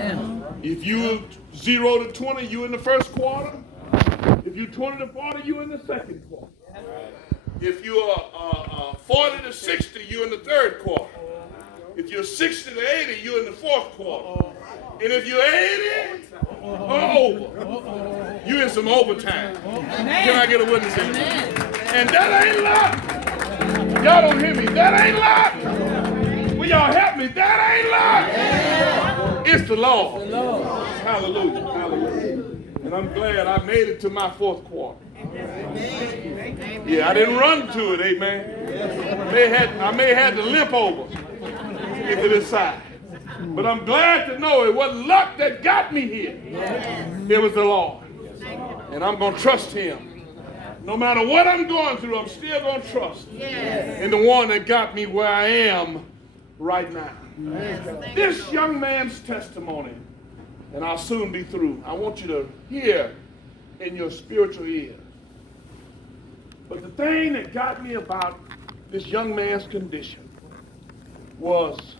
If you 0 to 20, you in the first quarter. If you 20 to 40, you in the second quarter. If you are 40 to 60, you in the third quarter. If you're 60 to 80, you in the fourth quarter. And if you're 80 or over, you in some overtime. Can I get a witness in there? And that ain't luck. Y'all don't hear me. That ain't luck. Will y'all help me? That ain't luck. It's the Lord. Hallelujah. Hallelujah. And I'm glad I made it to my fourth quarter. Yeah, I didn't run to it, amen. I may have had to limp over to this side. But I'm glad to know it wasn't luck that got me here. It was the Lord. And I'm going to trust him. No matter what I'm going through, I'm still going to trust in the one that got me where I am right now. This young man's testimony, and I'll soon be through, I want you to hear in your spiritual ears. But the thing that got me about this young man's condition was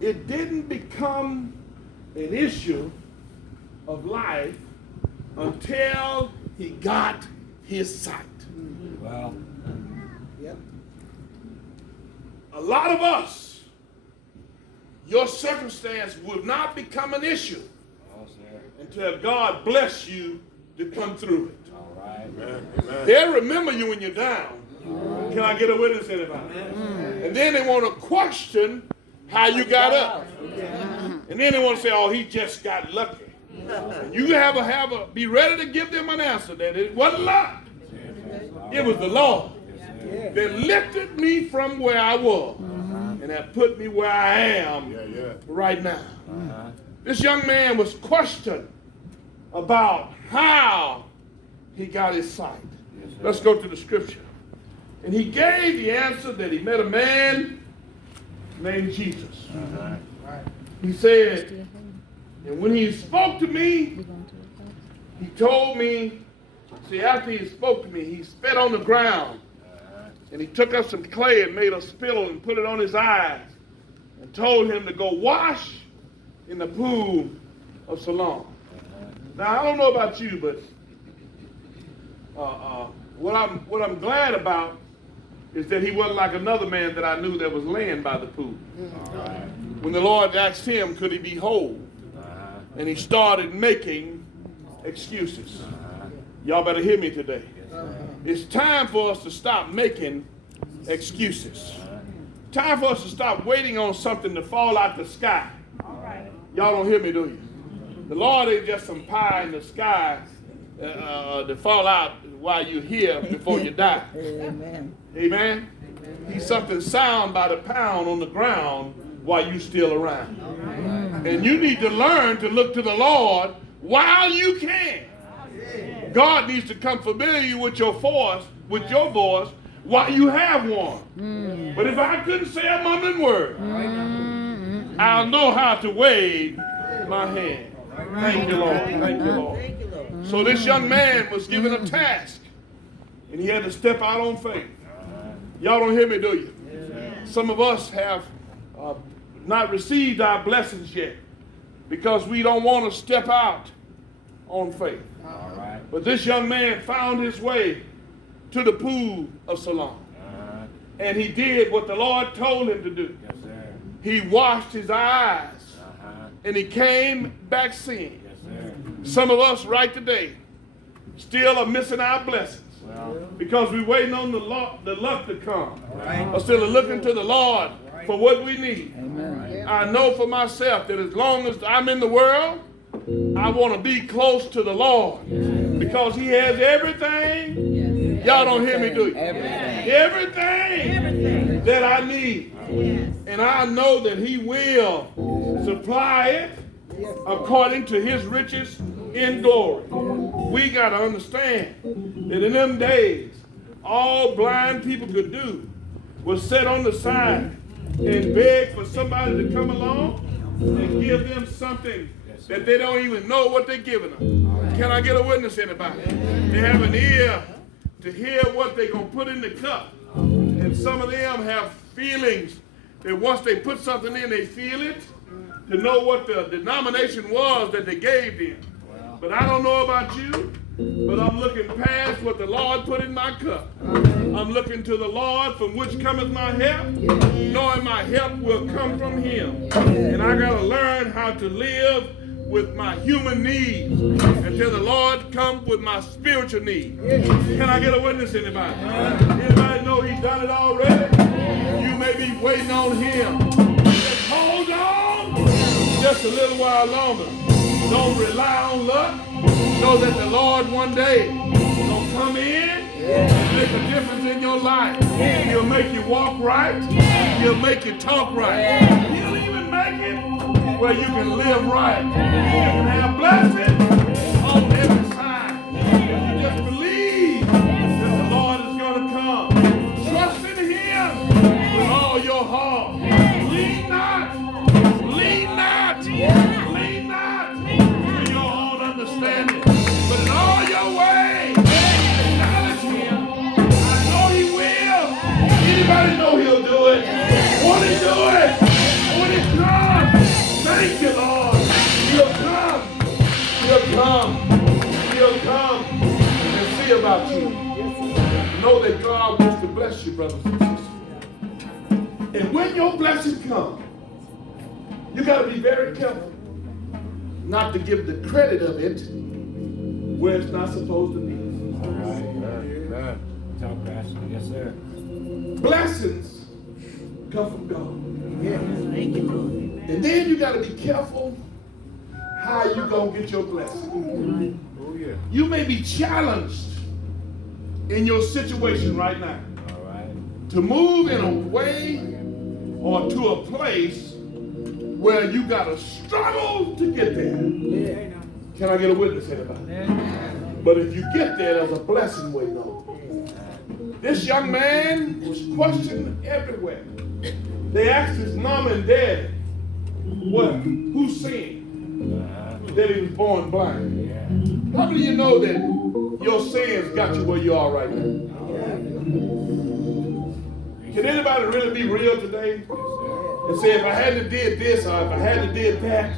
it didn't become an issue of life until he got his sight. Wow. Yep. A lot of us, your circumstance will not become an issue until God bless you to come through it. All right. Amen. They'll remember you when you're down. Right. Can I get a witness, anybody? And then they want to question how you got up. And then they want to say, oh, he just got lucky. And you be ready to give them an answer that it wasn't luck. It was the Lord that lifted me from where I was and that put me where I am right now. This young man was questioned about how he got his sight. Let's go to the scripture. And he gave the answer that he met a man named Jesus. He said, and when he spoke to me, he told me, see, after he spoke to me, he spit on the ground. And he took up some clay and made a spittle and put it on his eyes and told him to go wash in the pool of Siloam. Now, I don't know about you, but what I'm glad about is that he wasn't like another man that I knew that was laying by the pool. When the Lord asked him, could he be whole? And he started making excuses. Y'all better hear me today. It's time for us to stop making excuses. Time for us to stop waiting on something to fall out the sky. Y'all don't hear me, do you? The Lord ain't just some pie in the sky to fall out while you're here before you die. Amen. Amen. He's something sound by the pound on the ground while you still around. And you need to learn to look to the Lord while you can. God needs to come familiar with your voice, while you have one. But if I couldn't say a mumbling word, I'll know how to wave my hand. Thank you, Lord. Thank you, Lord. So this young man was given a task, and he had to step out on faith. Y'all don't hear me, do you? Some of us have not received our blessings yet because we don't want to step out on faith. But this young man found his way to the pool of Siloam. And he did what the Lord told him to do. He washed his eyes and he came back seeing. Some of us right today still are missing our blessings because we're waiting on the luck to come. Or still looking to the Lord for what we need. I know for myself that as long as I'm in the world, I want to be close to the Lord because he has everything. Y'all don't hear me, do you? Everything that I need. And I know that he will supply it according to his riches in glory. We got to understand that in them days, all blind people could do was sit on the side and beg for somebody to come along and give them something that they don't even know what they're giving them. Can I get a witness, anybody? They have an ear to hear what they're going to put in the cup. And some of them have feelings that once they put something in, they feel it. to know what the denomination was that they gave them. But I don't know about you, but I'm looking past what the Lord put in my cup. I'm looking to the Lord from which cometh my help, knowing my help will come from him. And I got to learn how to live with my human needs until the Lord comes with my spiritual needs. Can I get a witness, anybody? Anybody know he's done it already? You may be waiting on him. Just hold on just a little while longer. Don't rely on luck. Know that the Lord one day will come in and make a difference in your life. He'll make you walk right. He'll make you talk right. He'll even make it where you can live right. You can have blessings on every side. If you just believe that the Lord is going to come, trust in him with all your heart. Lean not to your own understanding, but in all your ways, acknowledge him. I know he will. Anybody know he'll do it? Won't he do it? When he comes, thank you, Lord. He'll come. He'll come. He'll come and see about you. Know that God wants to bless you, brothers and sisters. And when your blessings come, you got to be very careful not to give the credit of it where it's not supposed to be. All right. Talk, Pastor. Yes, sir. Blessings come from God. Yes. Thank you, Lord. And then you got to be careful how you going to get your blessing. Oh, yeah. You may be challenged in your situation right now. All right. To move in a way or to a place where you got to struggle to get there. Yeah. Can I get a witness, anybody? But if you get there, there's a blessing waiting on you. This young man was questioned everywhere. They asked his mom and dad, who sinned that he was born blind? How many of you know that your sins got you where you are right now? Can anybody really be real today and say, if I hadn't did this or if I hadn't did that,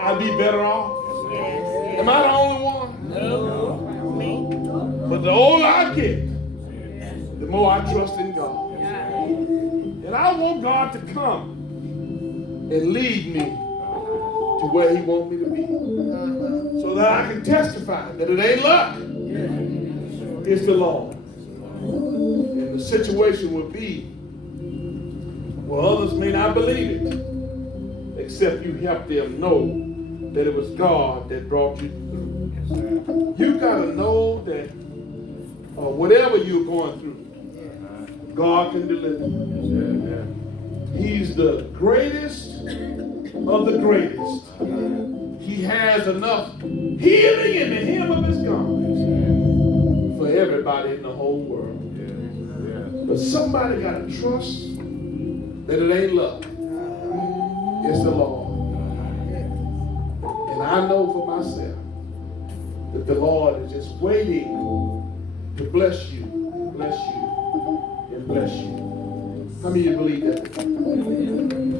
I'd be better off? Am I the only one? No. But the older I get, the more I trust in God. And I want God to come and lead me to where he wants me to be. So that I can testify that it ain't luck. It's the Lord. And the situation will be where others may not believe it, except you help them know that it was God that brought you through. You got to know that whatever you're going through, God can deliver you. He's the greatest of the greatest. He has enough healing in the hem of his garments for everybody in the whole world. But somebody got to trust that it ain't luck. It's the Lord. And I know for myself that the Lord is just waiting to bless you, and bless you. How many of you believe that?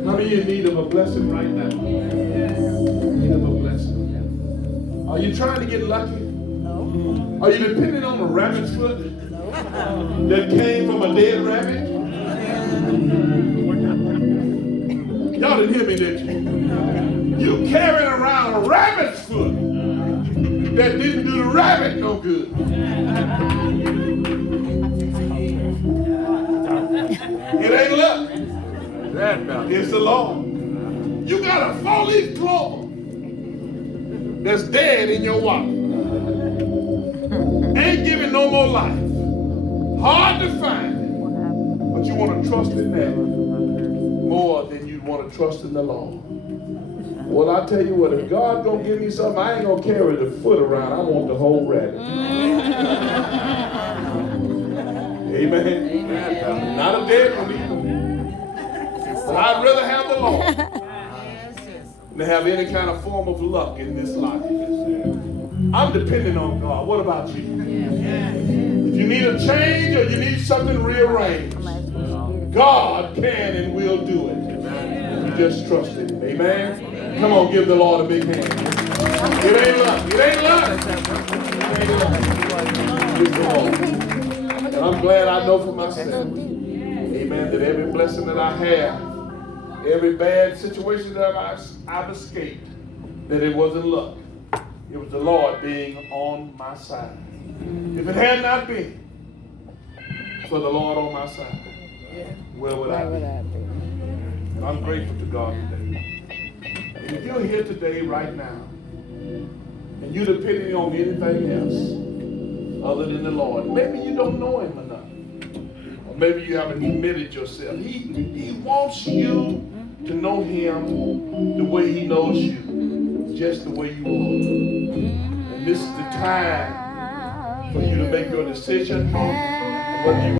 How many of you in need of a blessing right now? Need of a blessing. Are you trying to get lucky? No. Are you depending on a rabbit's foot that came from a dead rabbit? Y'all didn't hear me, did you? You carrying around a rabbit's foot that didn't do the rabbit no good. It ain't luck. It's the Lord. You got a 4-leaf clover that's dead in your wallet. Ain't giving no more life. Hard to find. But you want to trust in that more than you want to trust in the Lord. Well, I tell you what, if God gonna give me something, I ain't gonna carry the foot around. I want the whole rabbit. Amen. Amen. Not a dead one either. But I'd rather have the Lord than have any kind of form of luck in this life. I'm depending on God. What about you? If you need a change or you need something rearranged, God can and will do it. you just trusted him. Amen? Come on, give the Lord a big hand. It ain't luck. It ain't luck. It ain't luck. It's the Lord. And I'm glad I know for myself, amen, that every blessing that I have, every bad situation that I've escaped, that it wasn't luck. It was the Lord being on my side. If it had not been for the Lord on my side, where would I be? And I'm grateful to God today. And if you're here today, right now, and you're depending on anything else other than the Lord, maybe you don't know him enough. Or maybe you haven't committed yourself. He wants you to know him the way he knows you, just the way you are. And this is the time for you to make your decision whether you